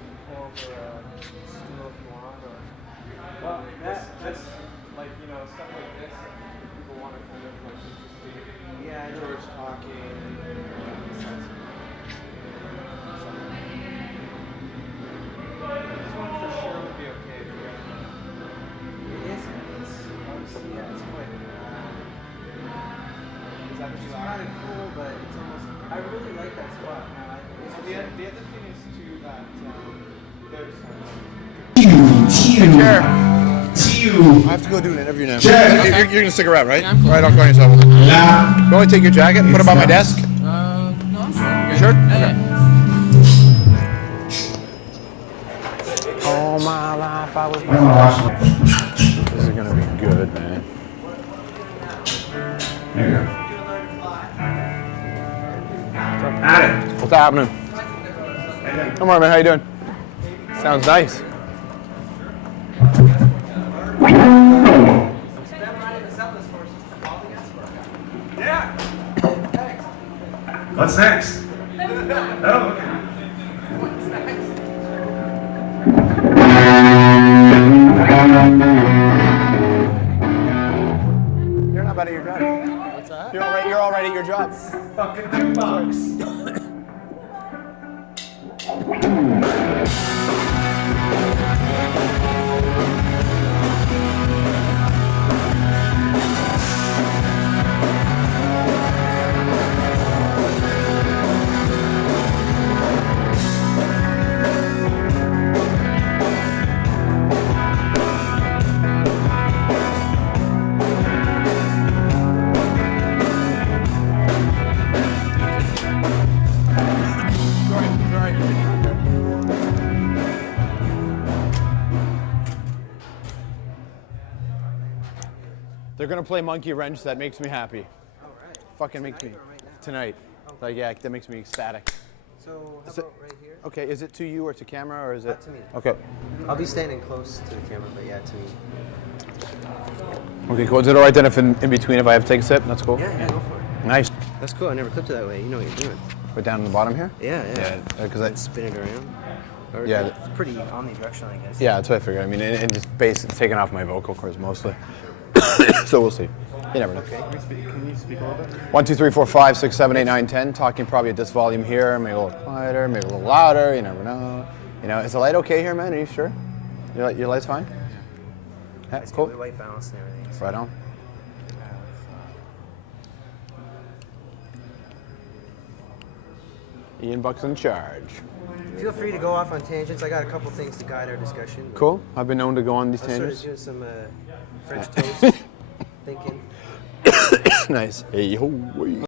you can pull over a stool if you want, or Well, that's like, you know, stuff like this, people want to kind of like interesting. Yeah, George talking. This one for sure would be okay if you're it is. It's obviously, yeah, it's quite. Is that what you It's like? kind of cool, but it's almost. I really like that spot. The other thing is too that there's I have to go do an interview now. You're going to stick around, right? Yeah, I'm cool. Right, I'll call yourself. You want to take your jacket and put it by my desk? No, I'm fine. You sure? Okay. All my life I was. This is going to be good, man. There you go. What's happening? Come on, man. How you doing? Sounds nice. What's next? Oh, okay. You're not bad at your job. What's that? You're all right at your job. Fucking jukebox. They're gonna play Monkey Wrench. That makes me happy. All right. Fucking makes me Or right now? tonight. Like yeah, that makes me ecstatic. So how Is it- about right here? Okay, is it to you or to camera or is it? To me. Okay. I'll be standing close to the camera, but yeah, to me. Okay, cool. Is it all right then if in between if I have to take a sip? That's cool. Yeah, go for it. Nice. That's cool. I never clipped it that way. You know what you're doing. We're down in the bottom here. Yeah. Yeah, because I. Spin it around. Or Yeah. It's pretty omnidirectional, I guess. Yeah, that's what I figured. I mean, and just taking off my vocal cords mostly. So we'll see. You never know. Okay. Can you speak a little bit? 1, 2, 3, 4, 5, 6, 7, 8, 9, 10. Talking probably at this volume here, maybe a little quieter, maybe a little louder. You never know. You know, is the light okay here, man? Are you sure? Your light's fine? Yeah, It's cool. the white balance and everything. So. Right on. Ian Buck's in charge. Feel free to go off on tangents. I got a couple things to guide our discussion. Cool. I've been known to go on these I was sort of tangents. doing some French toast thinking. Nice. Hey, ho, wee.